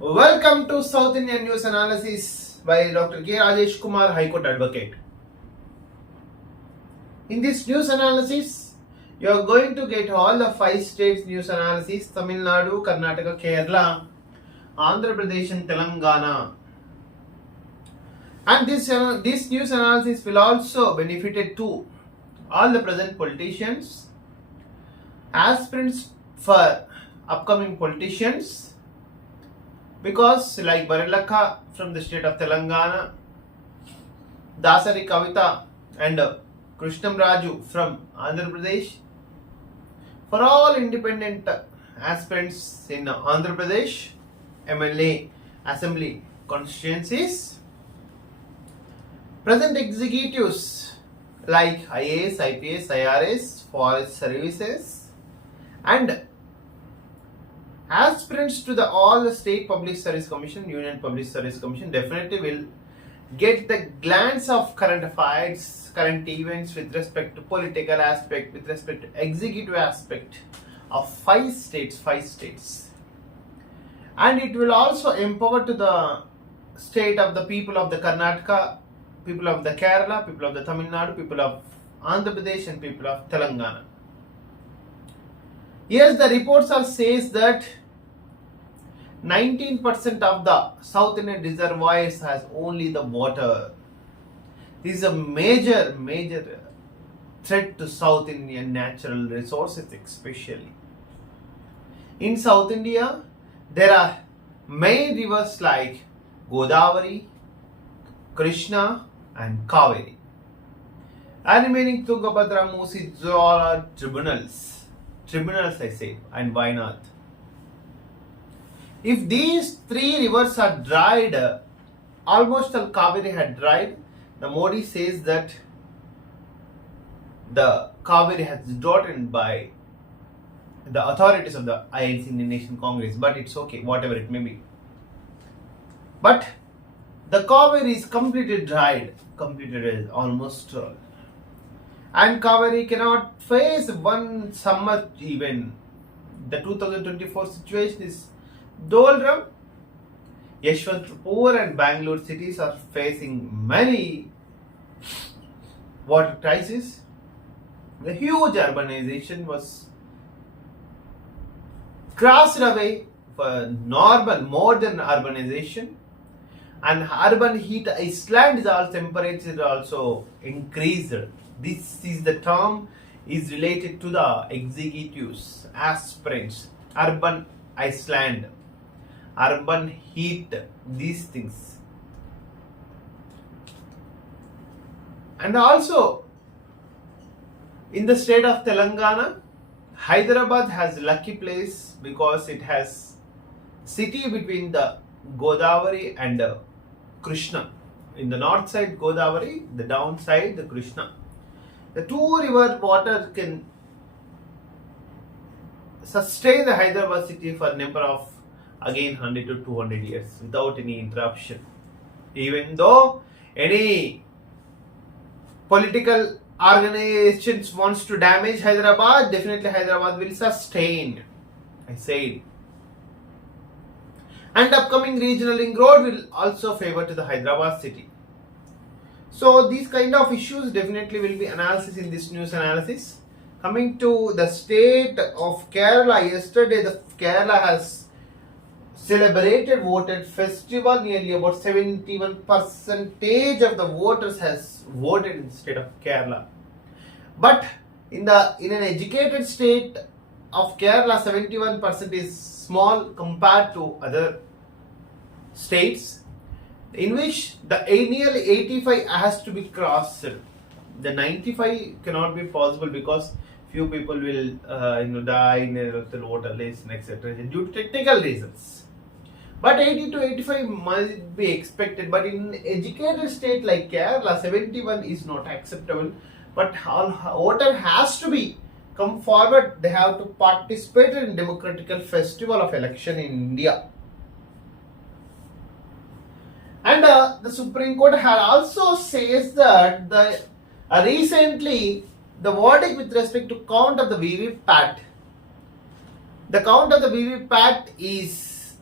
Welcome to South Indian News Analysis by Dr. K. Rajesh Kumar, High Court Advocate. In this news analysis, you are going to get all the 5 states news analysis: Tamil Nadu, Karnataka, Kerala, Andhra Pradesh and Telangana. And this news analysis will also benefit to all the present politicians, aspirants for upcoming politicians, because like Barilakha from the state of Telangana, Dasari Kavita and Krishnam Raju from Andhra Pradesh, for all independent aspirants in Andhra Pradesh, MLA Assembly constituencies, present executives like IAS, IPS, IRS, Forest Services, and aspirants to all the State Public Service Commission, Union Public Service Commission definitely will get the glance of current affairs, current events with respect to political aspect, with respect to executive aspect of 5 states. And it will also empower to the state of the people of the Karnataka, people of the Kerala, people of the Tamil Nadu, people of Andhra Pradesh and people of Telangana. Yes, the reports are says that 19% of the South Indian reservoirs has only the water. This is a major threat to South Indian natural resources especially. In South India, there are main rivers like Godavari, Krishna and Kaveri. And remaining Tungabhadra, Musi, Zola tribunals I say, and Vainath. If these 3 rivers are dried, almost all Kaveri had dried, the Modi says that the Kaveri has dropped by the authorities of the INC, Indian Nation Congress, but it's okay, whatever it may be. But the Kaveri is completely dried, completed almost all. And Kaveri cannot face one summer even. The 2024 situation is doldrum. Yeshwantrapur and Bangalore cities are facing many water crises. The huge urbanization was crossed away for normal, modern urbanization, and urban heat island is also temperature also increased. This is the term is related to the executives, aspirants, urban island, urban heat, these things. And also in the state of Telangana, Hyderabad has a lucky place because it has city between the Godavari and Krishna. In the north side Godavari, the downside the Krishna. The 2 river water can sustain the Hyderabad city for a number of again 100 to 200 years without any interruption. Even though any political organizations wants to damage Hyderabad, definitely Hyderabad will sustain, I said. And upcoming regional link road will also favor to the Hyderabad city. So these kind of issues definitely will be analysis in this news analysis. Coming to the state of Kerala, yesterday the Kerala has celebrated voted festival. Nearly about 71% of the voters has voted in the state of Kerala. But in an educated state of Kerala, 71% is small compared to other states, in which the nearly 85 has to be crossed. The 95 cannot be possible because few people will die in the water less and etc. due to technical reasons. But 80 to 85 must be expected. But in educated state like Kerala, 71 is not acceptable. But all voter has to be come forward. They have to participate in democratical festival of election in India. And the Supreme Court had also says that recently the verdict with respect to count of the VVPAT, the count of the VVPAT is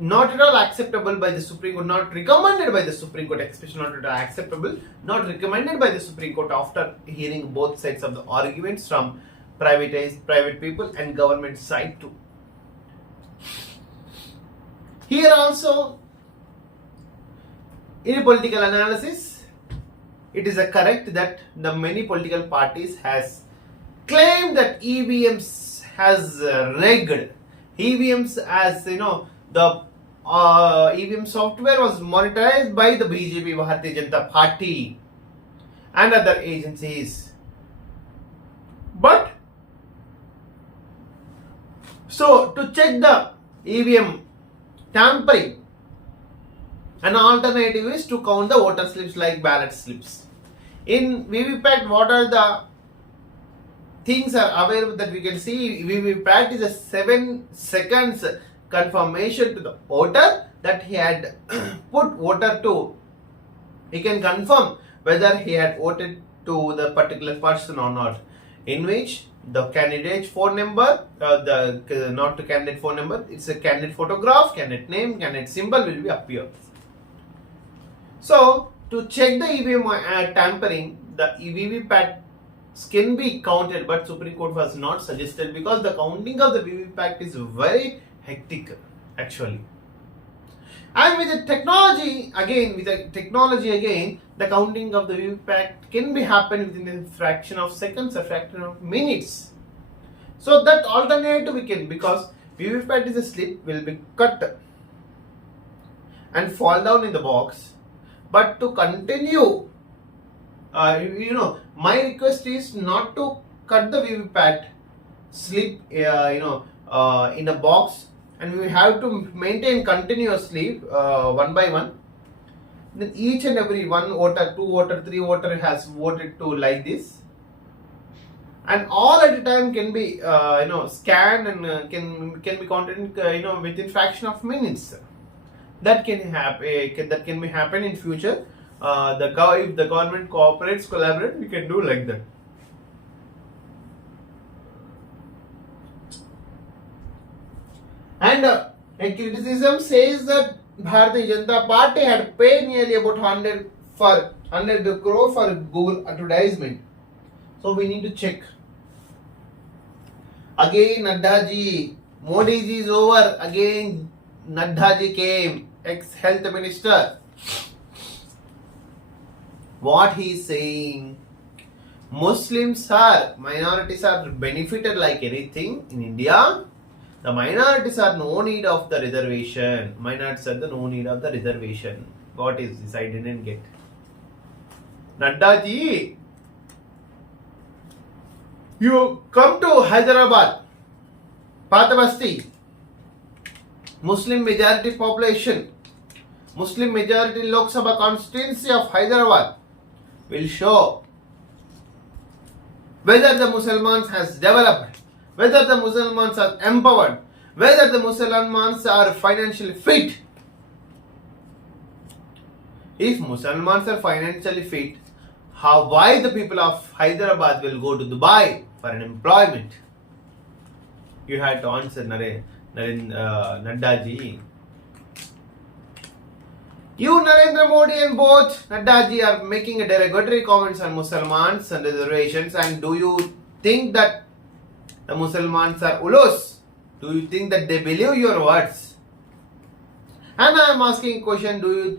not at all acceptable by the Supreme Court, not recommended by the Supreme Court, especially not at all acceptable, not recommended by the Supreme Court after hearing both sides of the arguments from private people and government side too. Here also, in a political analysis, it is correct that the many political parties has claimed that EVMs has rigged. EVMs, as you know, the EVM software was monetized by the BJP, Bharatiya Janata Party, and other agencies. But so to check the EVM tampering, an alternative is to count the voter slips like ballot slips. In VVPAT, what are the things are available that we can see? VVPAT is a 7 seconds confirmation to the voter that he had put voter to. He can confirm whether he had voted to the particular person or not, in which the candidate phone number, not the candidate phone number, it's a candidate photograph, candidate name, candidate symbol will be appear. So to check the EVM tampering, the VVPAT can be counted, but Supreme Court was not suggested because the counting of the VVPAT is very hectic actually. And with the technology again, the counting of the VVPAT can be happen within a fraction of seconds, a fraction of minutes. So that alternative we can, because VVPAT is a slip, will be cut and fall down in the box. But to continue, my request is not to cut the VVPAT slip, in a box, and we have to maintain continuously one by one. Then each and every one voter, 2 voter, 3 voter has voted to like this, and all at a time can be scanned and can be counted within fraction of minutes. That can happen. That can be happen in future. If the government collaborate, we can do like that. And a criticism says that Bharatiya Janata Party had paid nearly about 100 crore for Google advertisement. So we need to check. Again, Nadda ji, Modi ji is over. Again, Nadda ji came, ex-health minister. What he is saying? Minorities are benefited like anything in India. The minorities are no need of the reservation. What is this? I didn't get. Nadda ji, you come to Hyderabad, Patabasti, Muslim majority population, Muslim majority Lok Sabha constituency of Hyderabad will show whether the Muslims has developed, whether the Muslims are empowered, whether the Muslims are financially fit. If Muslims are financially fit, why the people of Hyderabad will go to Dubai for an employment? You had to answer, Nadda ji. You, Narendra Modi, and both Nadda ji are making a derogatory comments on Muslims and reservations. And do you think that the Muslims are ulus? Do you think that they believe your words? And I am asking a question: do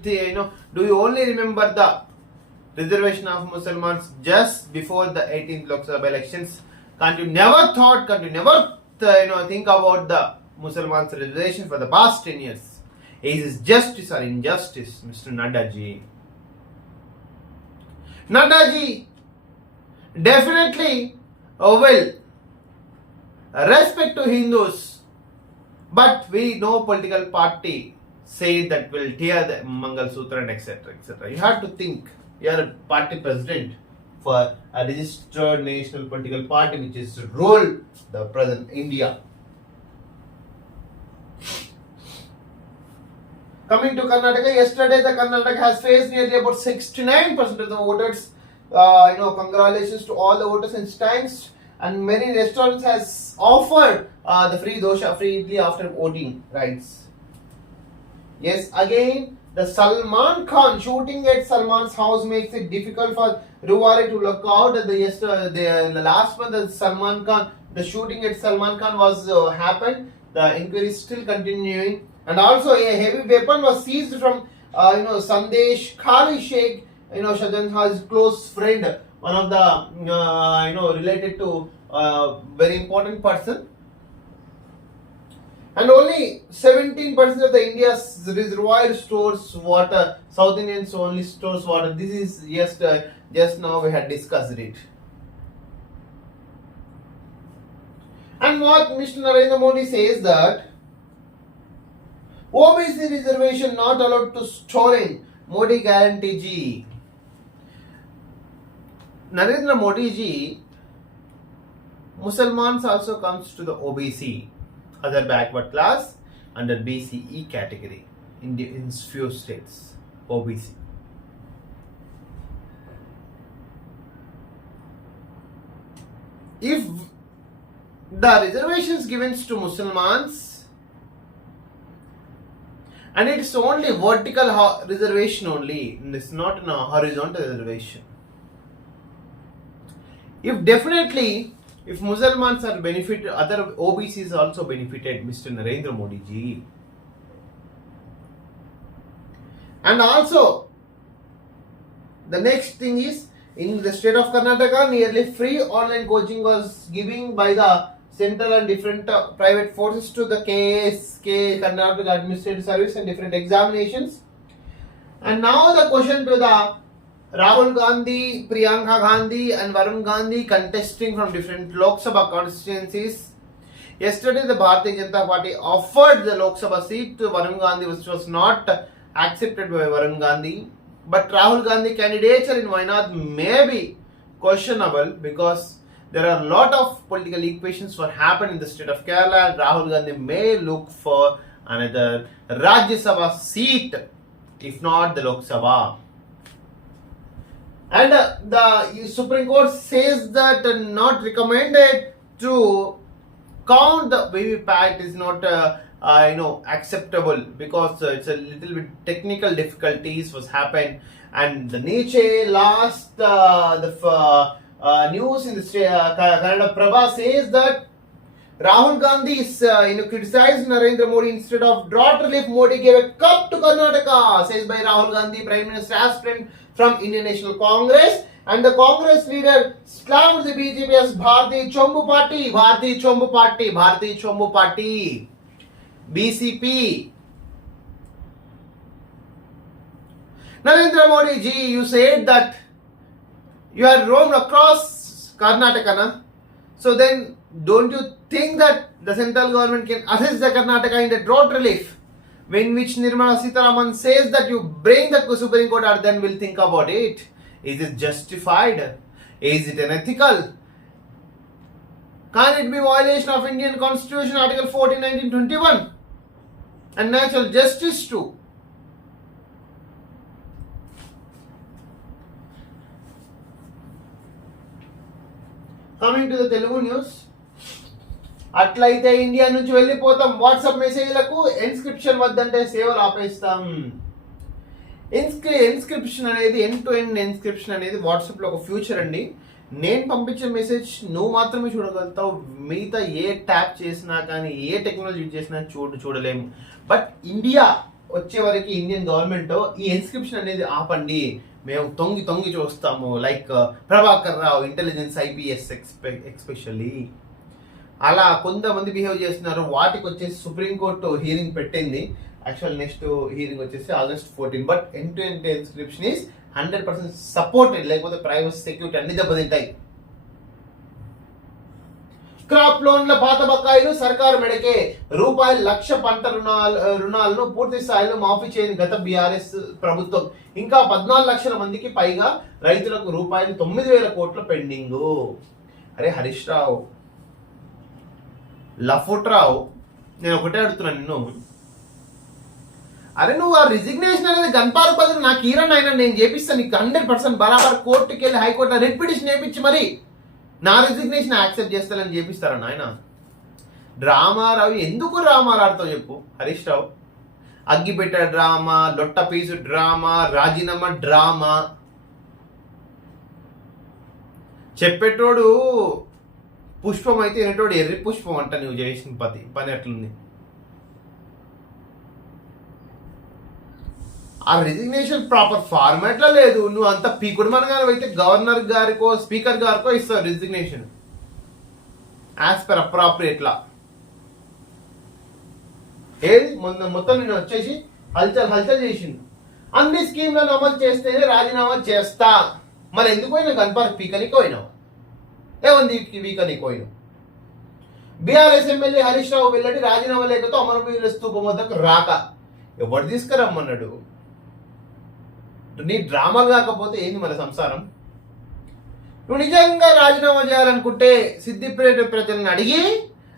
you only remember the reservation of Muslims just before the 18th Lok Sabha elections? Can't you never think about the Muslims reservation for the past 10 years? Is it justice or injustice, Mr. Nadda ji? Nadda ji definitely will respect to Hindus, but we know political party say that will tear the Mangal Sutra and etc. etc. You have to think. You are a party president for a registered national political party which is rule the present India. Coming to Karnataka, yesterday the Karnataka has faced nearly about 69% of the voters. Congratulations to all the voters and thanks. And many restaurants has offered the free dosha, free idli after voting rights. Yes, again, the Salman Khan shooting at Salman's house makes it difficult for Ruwari to look out. The last month, the Salman Khan, the shooting at Salman Khan was happened. The inquiry is still continuing, and also a heavy weapon was seized from Sandesh Khali Sheikh, Shahjahan Khan's close friend, one of the related to very important person. And only 17% of the India's reservoir stores water. South Indians only stores water. This is just now we had discussed it. And what Mr. Narendra Modi says that OBC reservation not allowed to storing. Modi guarantee ji. Narendra Modi ji, Musalmans also comes to the OBC. Other backward class under BCE category in few states, OBC. If the reservations given to Muslims and it's only vertical reservation only, it's not a horizontal reservation. If Muslims are benefited, other OBCs also benefited, Mr. Narendra Modi ji. And also, the next thing is, in the state of Karnataka, nearly free online coaching was given by the central and different private forces to the KSK, Karnataka Administrative Service, and different examinations. And now the question to the Rahul Gandhi, Priyanka Gandhi and Varun Gandhi contesting from different Lok Sabha constituencies. Yesterday the Bharatiya Janata Party offered the Lok Sabha seat to Varun Gandhi, which was not accepted by Varun Gandhi. But Rahul Gandhi candidature in Wayanad may be questionable because there are a lot of political equations what happened in the state of Kerala. Rahul Gandhi may look for another Rajya Sabha seat, if not the Lok Sabha. And the Supreme Court says that not recommended to count the VVPAT is not acceptable because it's a little bit technical difficulties was happened. And the Nietzsche last news in the Kannada Prabha says that Rahul Gandhi is criticized Narendra Modi instead of drought relief. Modi gave a cup to Karnataka, says by Rahul Gandhi, Prime Minister aspirant from Indian National Congress. And the Congress leader slammed the BJP as Bharati Chombu Party, Bharati Chombu Party, Bharati Chombu Party, BCP. Narendra Modi ji, you said that you had roamed across Karnataka, na? So then, don't you think that the central government can assist the Karnataka in the drought relief? When which Nirmala Sitharaman says that you bring the Supreme Court and then we'll think about it. Is it justified? Is it unethical? Can it be violation of Indian Constitution, Article 14, 1921? And natural justice too. Coming to the Telugu news. అట్లయితే ఇండియా నుంచి వెళ్ళిపోతాం, వాట్సాప్ మెసేజ్లకు ఇన్స్క్రిప్షన్ వద్దంటే సేవలు ఆపేస్తాం. ఇన్స్క్రిప్షన్ అనేది end to end inscription అనేది వాట్సాప్లో ఒక ఫ్యూచర్ అండి. నేను పంపించే మెసేజ్ నువ్వు మాత్రమే చూడగలుగుతావు, మిగతా ఏ ట్యాప్ చేసినా కానీ ఏ టెక్నాలజీ యూజ్ చేసినా చూడలేము. బట్ ఇండియా వచ్చే వరకు ఇండియన్ గవర్నమెంట్ ఈ ఇన్స్క్రిప్షన్ అనేది ఆపండి, మేము తొంగి చూస్తాము, లైక్ Prabhakar Rao intelligence IPS especially అలా కొంతమంది బిహేవ్ చేస్తున్నారు. వాటికి వచ్చేసి సుప్రీంకోర్టు హీరింగ్ పెట్టింది. యాక్చువల్ నెక్స్ట్ హీరింగ్ వచ్చేసి August 14. But end to end inscription is 100% సపోర్టెడ్, లేకపోతే ప్రైవసీ సెక్యూరిటీ అన్ని దెబ్బతింటాయి. క్రాప్ లోన్ల పాత బకాయిలు సర్కారు మెడకే, ₹1,00,000 పంట రుణాలను పూర్తి స్థాయిలో మాఫీ చేయని గత బీఆర్ఎస్ ప్రభుత్వం. ఇంకా 14 లక్షల మందికి పైగా రైతులకు ₹9,000 కోట్ల పెండింగ్. అరే హరీష్ రావు, లఫుట్ రావు, నేను ఒకటే అడుగుతున్నాను నిన్ను, అరే నువ్వు ఆ రిజిగ్నేషన్ అనేది గన్పార్ బదులు నాకు ఈరన్ అయినా నేను చేపిస్తాను, నీకు 100% బరాబర్ కోర్టుకి వెళ్ళి హైకోర్టులో రిట్ పిటిషన్ చేయించి మరి నా రిజిగ్నేషన్ యాక్సెప్ట్ చేస్తానని చేపిస్తారని ఆయన. డ్రామా రావు, ఎందుకు డ్రామాలు ఆడుతావు చెప్పు హరీష్ రావు? అగ్గిపెట్ట డ్రామా, లొట్ట పీసు డ్రామా, రాజీనామా డ్రామా. చెప్పేటోడు పుష్పం అయితే వినేటోడు ఎర్రి పుష్పం అంట. నువ్వు చేసిన పని అట్లుంది. ఆ రిజిగ్నేషన్ ప్రాపర్ ఫార్మాట్ లో లేదు. నువ్వు అంత పీకుడు మనగారు అయితే గవర్నర్ గారికో స్పీకర్ గారికో ఇస్తావు రిజిగ్నేషన్ యాజ్ పర్ అప్రాప్రియేట్ లా. ఏది మొత్తం నేను వచ్చేసి హల్చల్ చేసింది. అన్ని స్కీమ్లను అమలు చేస్తేనే రాజీనామా చేస్తా. మరి ఎందుకు పోయినా కనపడి పీకనికి పోయినావు? ఏముంది వీకనికి పోయినావు? బీఆర్ఎస్ ఎమ్మెల్యే హరీష్ రావు వెల్లడి రాజీనామా లేఖతో అమరవీరుల స్తూపం వద్దకు రాక. ఎవరు తీసుకురమ్మన్నాడు? నీ డ్రామాలు కాకపోతే ఏంది మన సంసారం? నువ్వు నిజంగా రాజీనామా చేయాలనుకుంటే సిద్దిపేట ప్రజలను అడిగి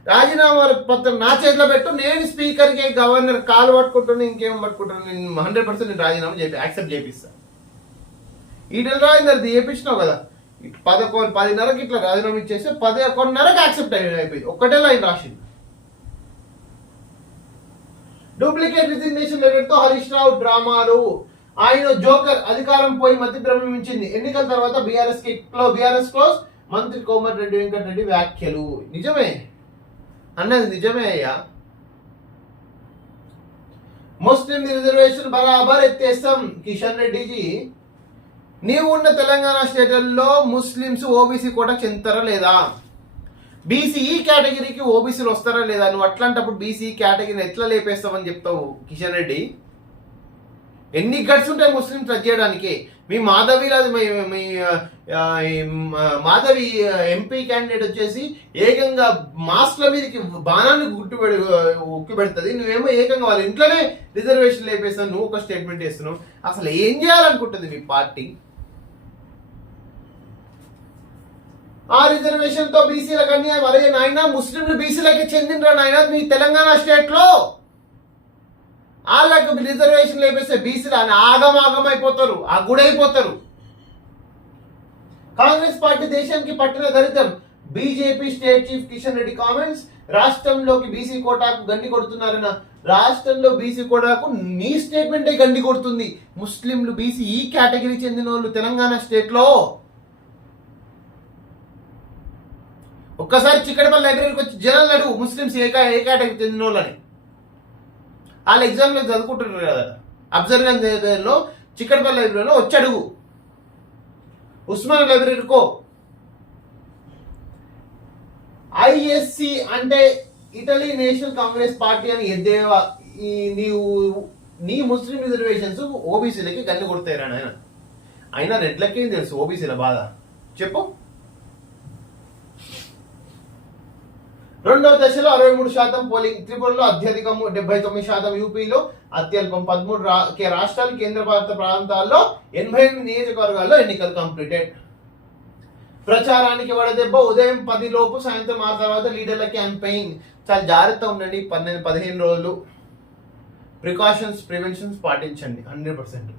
రాజీనామా పత్రం నా చేతిలో పెట్టు. నేను స్పీకర్కి గవర్నర్ కాలు పట్టుకుంటున్నాను, ఇంకేం పట్టుకుంటాను. నేను 100% నేను రాజీనామా యాక్సెప్ట్ చేపిస్తా. ఈటల రాజేందర్ చేపించినావు కదా, 10:30కి ఇట్లా రాజీనామా ఇచ్చేస్తే 11:30కి యాక్సెప్ట్ అయిపోయింది. ఒక్కటే లైన్ రాసింది. డూప్లికేట్ రిజిగ్నేషన్ లెటర్తో హరీష్ రావు డ్రామాలు. ఆయన జోకర్ అధికారం పోయి మధ్య భ్రమించింది. ఎన్నికల తర్వాత బీఆర్ఎస్ క్లోజ్. మంత్రి కోమటిరెడ్డి వెంకటరెడ్డి వ్యాఖ్యలు. నిజమే అన్నది నిజమే అయ్యా. ముస్లిం రిజర్వేషన్ బరాబర్ ఎత్తేస్తాం. కిషన్ రెడ్డిజీ, నీవు ఉన్న తెలంగాణ స్టేట్లలో ముస్లింస్ ఓబీసీ కూడా చెందుతారా లేదా? బీసీఈ కేటగిరీకి ఓబీసీలు వస్తారా లేదా? నువ్వు అట్లాంటప్పుడు బీసీఈ కేటగిరీని ఎట్లా లేపేస్తావని చెప్తావు కిషన్ రెడ్డి? ఎన్ని గట్స్ ఉంటాయి ముస్లిం టచ్ చేయడానికి? మీ మాధవి ఎంపీ క్యాండిడేట్ వచ్చేసి ఏకంగా మాస్క్ల మీదకి బాణాన్ని ఉక్కి పెడుతుంది. నువ్వేమో ఏకంగా వాళ్ళ ఇంట్లోనే రిజర్వేషన్ లేపేస్తావు. నువ్వు ఒక స్టేట్మెంట్ చేస్తున్నావు. అసలు ఏం చేయాలనుకుంటుంది మీ పార్టీ? ఆ రిజర్వేషన్ తో బీసీలకు అన్యాయం. అరే నాయన, ముస్లింలు బీసీలకి చెందినరా నాయన మీ తెలంగాణ స్టేట్ లో? వాళ్ళకు రిజర్వేషన్ లేపేస్తే బీసీలు ఆగమాగం అయిపోతారు, ఆ గుడైపోతారు. కాంగ్రెస్ పార్టీ దేశానికి పట్టిన దరిద్రం. BJP state chief Kishan Reddy comments. రాష్ట్రంలోకి బీసీ కోటాకు గండి కొడుతున్నారన్న. రాష్ట్రంలో బీసీ కోటాకు నీ స్టేట్మెంటే గండి కొడుతుంది. ముస్లింలు బీసీ ఈ కేటగిరీ చెందిన వాళ్ళు తెలంగాణ స్టేట్ లో. ఒక్కసారి చిక్కడపల్లి లైబ్రరీకి వచ్చి జనాలు అడుగు, ముస్లింస్ ఏ కేటగిరీ చెందిన వాళ్ళని. వాళ్ళు ఎగ్జామ్లో చదువుకుంటున్నారు కదా, అబ్జర్వేషన్లో చిక్కడపల్లి లైబ్రరీలో వచ్చి అడుగు. ఉస్మాన్ లైబ్రరీకో. ఐఎస్సి అంటే ఇటలీ నేషనల్ కాంగ్రెస్ పార్టీ అని ఎద్దేవా. నీ ముస్లిం రిజర్వేషన్స్ ఓబీసీలకి గల్లి కొడతారా నాయన? అయినా రెడ్లకేం తెలుసు ఓబీసీల బాధ? చెప్పు. రెండవ దశలో 63% పోలింగ్. త్రిపురలో అత్యధికం 79%, యూపీలో అత్యల్పం 13 రాష్ట్రాలు, కేంద్రపాలిత ప్రాంతాల్లో 88 నియోజకవర్గాల్లో ఎన్నికలు కంప్లీటెడ్. ప్రచారానికి వడదెబ్బ. ఉదయం 10 లోపు సాయంత్రం 6 తర్వాత లీడర్ల క్యాంపెయిన్. చాలా జాగ్రత్త ఉండండి. 15 రోజులు ప్రివెన్షన్స్ పాటించండి. 100%.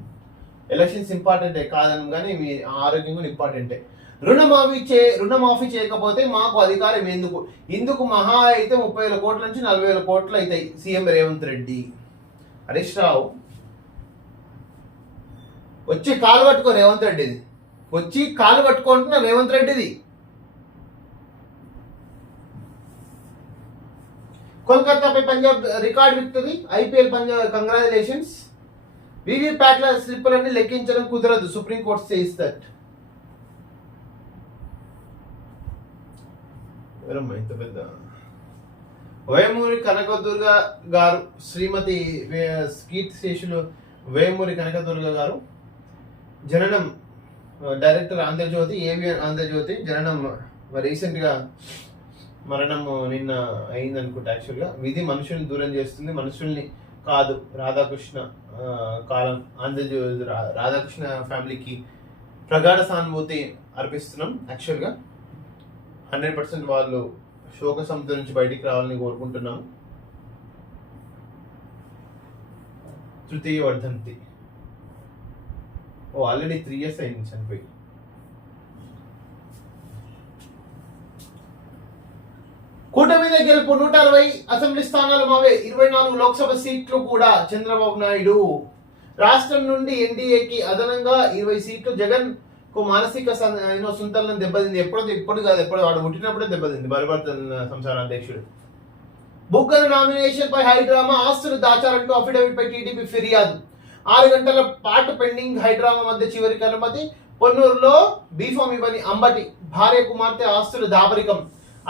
ఎలక్షన్స్ ఇంపార్టెంటే కాదని, కానీ మీ ఆరోగ్యం కూడా ఇంపార్టెంటే. రుణమాఫీ చేయకపోతే మాకు అధికారం ఎందుకు? ఇందుకు మహా అయితే 30,000 కోట్ల నుంచి 40,000 కోట్లు అవుతాయి. సీఎం రేవంత్ రెడ్డి. హరీష్ రావు వచ్చి కాలు పట్టుకో రేవంత్ రెడ్డిది. వచ్చి కాలు పట్టుకుంటున్నా రేవంత్ రెడ్డిది. కోల్కతాపై Punjab record victory. IPL Punjab congratulations. వీవీప్యాట్ల స్లిప్పులన్నీ లెక్కించడం కుదరదు. Supreme court says that. ఇంత పెద్ద వేమూరి కనకదుర్గ గారు, శ్రీమతి కీర్తిశేషులు వేమూరి కనకదుర్గ గారు జననం. Director Andhra Jyothi, A V N Andhra Jyothi. జననం రీసెంట్ గా మరణం నిన్న అయింది అనుకుంటా. యాక్చువల్గా విధి మనుషుల్ని దూరం చేస్తుంది, మనుషుల్ని కాదు. రాధాకృష్ణ కాలం. ఆంధ్రజ్యోతి రాధాకృష్ణ ఫ్యామిలీకి ప్రగాఢ సానుభూతి అర్పిస్తున్నాం. యాక్చువల్గా 100% వాళ్ళు శోక సముద్రం నుంచి బయటికి రావాలని కోరుకుంటున్నాము. తృతీయ వర్ధంతి. ఆల్రెడీ 3 years అయింది చనిపోయి. కూటమి మీద గెలుపు 160 అసెంబ్లీ స్థానాలు మావే 24 లోక్సభ సీట్లు కూడా చంద్రబాబు నాయుడు. రాష్ట్రం నుండి ఎన్డీఏకి అదనంగా 20 సీట్లు. జగన్ కు మానసిక సంతలను దెబ్బతింది. ఇప్పుడు కాదు, ఎప్పుడు వాడు పుట్టినప్పుడే దెబ్బతింది పరివర్తన సంసార అధ్యక్షుడు. బుగ్గన నామినేషన్ పై హైడ్రామా, ఆస్తులు దాచారంటూ అఫిడవిట్ పై టీడీపీ ఫిర్యాదు. 6 గంటల పాటు పెండింగ్ హైడ్రామా మధ్య చివరికి అనుమతి. పొన్నూరులో బీఫామ్ ఇవ్వని అంబటి, భార్య కుమార్తె ఆస్తులు దాపరికం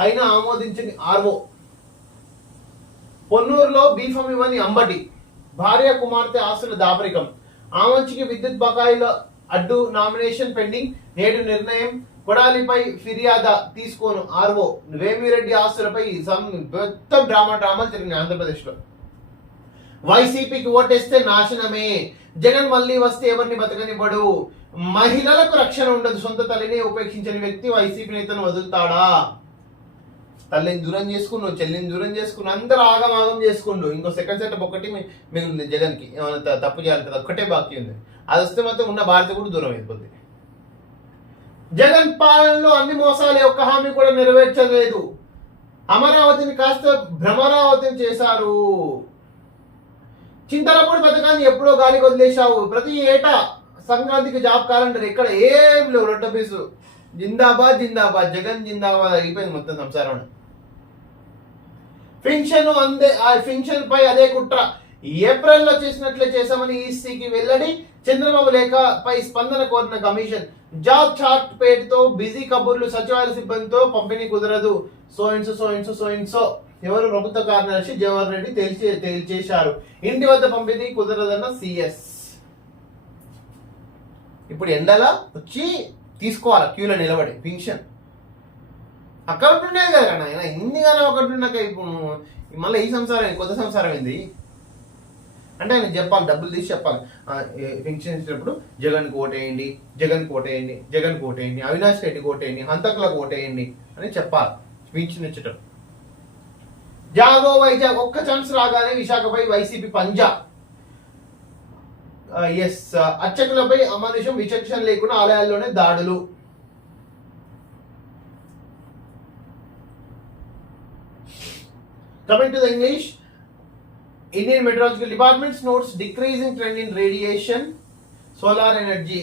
అయినా ఆమోదించని ఆర్వో. పొన్నూరులో బీఫామ్ ఇవ్వని అంబటి, భార్య కుమార్తె ఆస్తుల దాపరికం, ఆమంచికి విద్యుత్ బకాయిల అడ్డు, నామినేషన్ పెండింగ్, నేడు నిర్ణయం. కొడాలిపై ఫిర్యాదు తీసుకోను ఆర్వో. వేమిరెడ్డి ఆస్తులపై పెద్ద డ్రామాలు జరిగినాయి ఆంధ్రప్రదేశ్ లో. వైసీపీకి ఓటేస్తే నాశనమే, జగన్ మళ్ళీ వస్తే ఎవరిని బతకనివ్వడు, మహిళలకు రక్షణ ఉండదు, సొంత తల్లిని ఉపేక్షించని వ్యక్తి వైసీపీ నేతను వదులుతాడా? తల్లిని దూరం చేసుకున్నావు, చెల్లిని దూరం చేసుకున్నావు, అందరూ ఆగమాగం చేసుకుండు. ఇంకో సెకండ్ సెటప్ ఒకటి మిగిలింది జగన్ కి, ఏమైనా తప్పు చేయాలి కదా, ఒక్కటే బాకీ ఉంది. అది వస్తే మాత్రం ఉన్న భారత కూడా దూరం అయిపోతుంది. జగన్ పాలనలో అన్ని మోసాలే, ఒక్క హామీ కూడా నెరవేర్చలేదు. అమరావతిని కాస్త భ్రమరావతిని చేశారు. చింతలపూడి పథకాన్ని ఎప్పుడో గాలికి వదిలేశావు. ప్రతి ఏటా సంక్రాంతికి జాబ్ క్యాలెండర్, ఇక్కడ ఏం లేవు, రొట్టె పీసు. జిందాబాద్ జిందాబాద్, జగన్ జిందాబాద్ అయిపోయింది మొత్తం సంసారం. ఫింక్షన్ పై అదే కుట్ర, ఏప్రిల్లో చేసినట్లే చేశామని ఈసీకి వెల్లడి. చంద్రబాబు లేఖపై స్పందన కోరిన కమిషన్. జాబ్ చార్ట్ పేరుతో బిజీ కబుర్లు, సచివాలయ సిబ్బందితో పంపిణీ కుదరదు. సో ఎవరు ప్రభుత్వ కార్యదర్శి జవహర్ రెడ్డి తేల్చేశారు. ఇంటి వద్ద పంపిణీ కుదరదన్న సిఎస్. ఇప్పుడు ఎండలా వచ్చి తీసుకోవాలి క్యూలో నిలబడి పింఛన్. అకౌంట్ ఉండేది కదా నాయన, ఇన్నిగానో అకౌంట్ ఉన్నాక ఇప్పుడు మళ్ళీ ఈ సంసారం కొత్త సంసారం ఏంది అంటే ఆయన చెప్పాలి, డబ్బులు తీసి చెప్పాలి. పింఛన్ ఇచ్చినప్పుడు జగన్కి ఓటేయండి, జగన్కి ఓటేయండి, జగన్కి ఓటేయండి, అవినాష్ రెడ్డికి ఓటేయండి, హంతకులకు ఓటేయండి అని చెప్పాలి పింఛన్ ఇచ్చేటప్పుడు. జాగో వైజాగ్, ఒక్క ఛాన్స్ రాగానే విశాఖపై వైసీపీ పంజా. అర్చకులపై అమానుషం, విచక్షణ లేకుండా ఆలయాల్లోనే దాడులు. Coming to the English, Indian Meteorological Department notes decreasing trend in radiation. Solar energy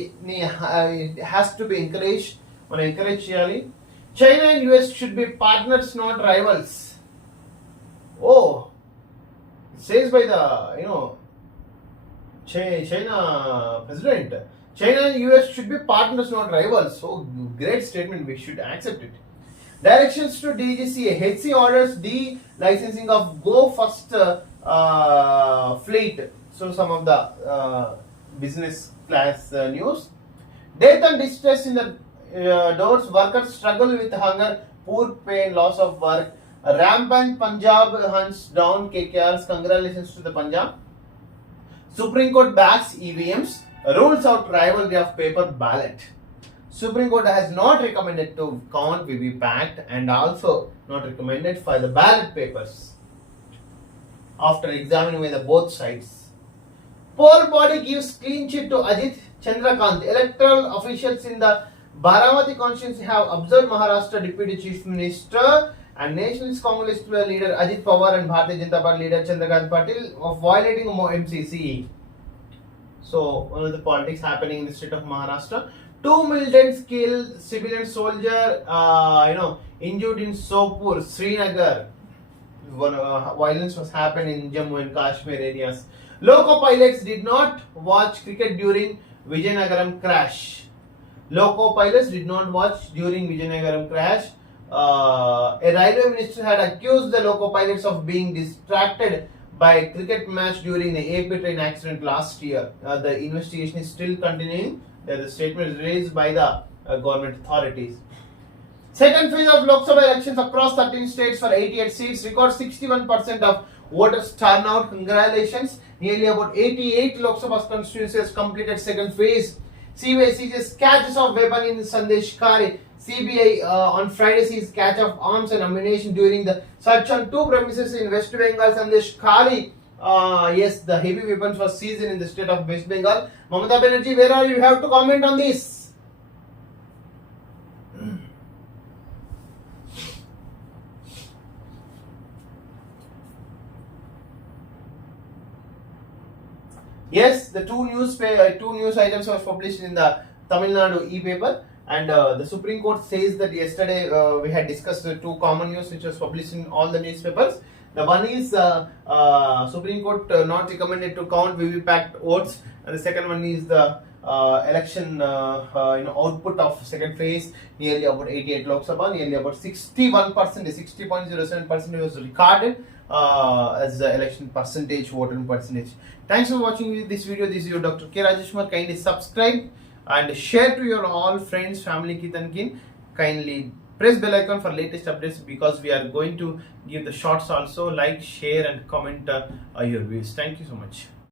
has to be encouraged. మనం encourage చేయాలి. China and US should be partners, not rivals. Oh, it says by the China president. China and US should be partners, not rivals. So great statement. We should accept it. Directions to DGCA. HC orders de-licensing of Go First fleet. So some of the business class news. Death and distress in the doors. Workers struggle with hunger, poor pay, loss of work. Rampant Punjab hunts down KKRs. Congratulations to the Punjab. Supreme Court backs EVMs. Rules out rivalry of paper ballot. Supreme Court has not recommended to count VVPAT and also not recommended for the ballot papers after examining with both sides. Poll body gives clean chit to Ajit Chandrakant. Electoral officials in the Baramati constituency have observed Maharashtra Deputy Chief Minister and Nationalist Congress leader Ajit Pawar and Bharatiya Janata Party leader Chandrakant Patil of violating MCC. So one of the politics happening in the state of Maharashtra. 2 militants killed, civilian soldier injured in Sopur, Srinagar. Violence was happening in Jammu and Kashmir areas. Loco pilots did not watch cricket during Vijayanagaram crash. Loco pilots did not watch during Vijayanagaram crash. A railway minister had accused the loco pilots of being distracted by a cricket match during the AP train accident last year. The investigation is still continuing. The statement raised by the government authorities. Second phase of Lok Sabha elections across 13 states for 88 seats. Record 61% of voters turnout. Congratulations. Nearly about 88 Lok Sabha constituencies completed second phase. CBI seizes catches of weapon in Sandesh Kari. CBI on Friday seized catch of arms and ammunition during the search on 2 premises in West Bengal. Sandesh Kari. Yes, the heavy weapons were seized in the state of West Bengal. Mamata Banerjee, where are you? You have to comment on this. Yes, the two news items were published in the Tamil Nadu e-paper, and the Supreme Court says that yesterday we had discussed the two common news which was published in all the newspapers. The one is Supreme Court not recommended to count VVPAT votes, and the second one is the election output of second phase, nearly about 88 Lok Sabha, nearly about 61%, 60.07% was recorded as the election percentage, voting percentage. Thanks for watching this video. This is your Dr. K. Rajesh Kumar. Kindly subscribe and share to your all friends, family, kith and kin. Kindly press bell icon for latest updates, because we are going to give the shorts also. Like, share and comment your views. Thank you so much.